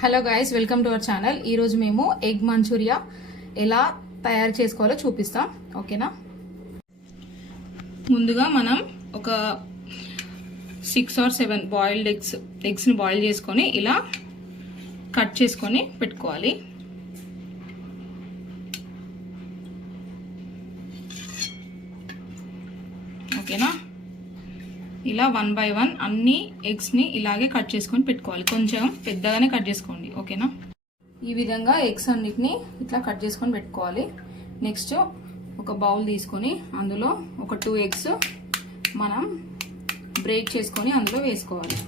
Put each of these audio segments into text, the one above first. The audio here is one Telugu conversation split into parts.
Hello guys, welcome to our channel. ఈరోజు మేము ఎగ్ మంచూరియా ఎలా తయారు చేసుకోవాలో చూపిస్తాం. ఓకేనా? ముందుగా మనం ఒక 6 or 7 బాయిల్డ్ ఎగ్స్ని బాయిల్ చేసుకొని ఇలా కట్ చేసుకొని పెట్టుకోవాలి. ఓకేనా? ఇలా 1 by 1 అన్ని ఎగ్స్ని ఇలాగే కట్ చేసుకొని పెట్టుకోవాలి. కొంచెం పెద్దగానే కట్ చేసుకోండి. ఓకేనా? ఈ విధంగా ఎగ్స్ అన్నిటిని ఇట్లా కట్ చేసుకొని పెట్టుకోవాలి. నెక్స్ట్ ఒక బౌల్ తీసుకొని అందులో ఒక 2 ఎగ్స్ మనం బ్రేక్ చేసుకొని అందులో వేసుకోవాలి.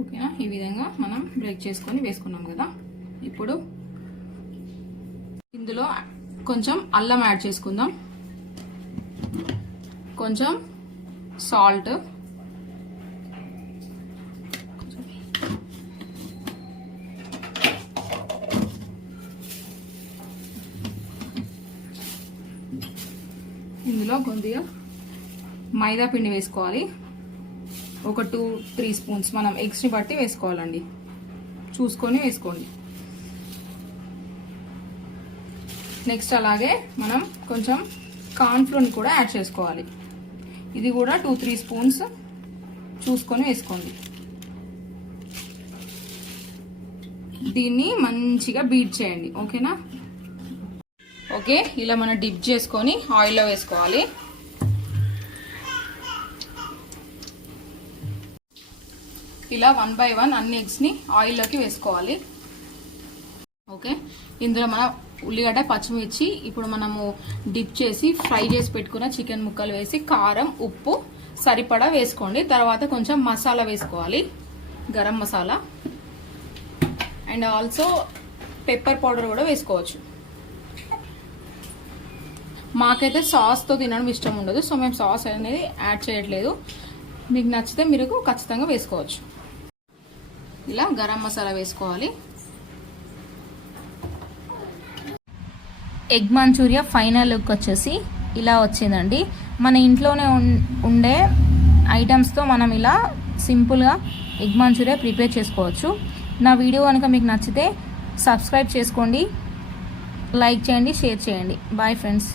ఓకేనా? ఈ విధంగా మనం బ్రేక్ చేసుకొని వేసుకున్నాం కదా. ఇప్పుడు ఇందులో కొంచెం అల్లం యాడ్ చేసుకుందాం, కొంచెం సాల్ట్, ఇందులో కొద్దిగా మైదా పిండి వేసుకోవాలి. ఒక 2-3 స్పూన్స్ మనం ఎగ్స్ని బట్టి వేసుకోవాలండి, చూసుకొని వేసుకోండి. నెక్స్ట్ అలాగే మనం కొంచెం కార్న్ఫ్లోర్ని కూడా యాడ్ చేసుకోవాలి. ఇది కూడా 2-3 స్పూన్స్ చూసుకొని వేసుకోండి. దీన్ని మంచిగా బీట్ చేయండి. ఓకేనా? ఓకే, ఇలా మనం డిప్ చేసుకొని ఆయిల్లో వేసుకోవాలి. ఇలా 1 by 1 అన్ని ఎగ్స్ని ఆయిల్లోకి వేసుకోవాలి. ఓకే, ఇందులో మనం ఉల్లిగడ్డ, పచ్చిమిర్చి ఇప్పుడు మనము డిప్ చేసి ఫ్రై చేసి పెట్టుకున్న చికెన్ ముక్కలు వేసి కారం, ఉప్పు సరిపడా వేసుకోండి. తర్వాత కొంచెం మసాలా వేసుకోవాలి, garam masala, and also pepper powder కూడా వేసుకోవచ్చు. మాకైతే సాస్తో తినడం ఇష్టం ఉండదు, సో మేము సాస్ అనేది యాడ్ చేయట్లేదు. మీకు నచ్చితే మీరు ఖచ్చితంగా వేసుకోవచ్చు. ఇలా గరం మసాలా వేసుకోవాలి. ఎగ్ మంచూరియా ఫైనల్ లుక్ వచ్చేసి ఇలా వచ్చిందండి. మన ఇంట్లోనే ఉండే ఐటమ్స్తో మనం ఇలా సింపుల్గా ఎగ్ మంచూరియా ప్రిపేర్ చేసుకోవచ్చు. నా వీడియో కనుక మీకు నచ్చితే సబ్స్క్రైబ్ చేసుకోండి, లైక్ చేయండి, షేర్ చేయండి. Bye friends.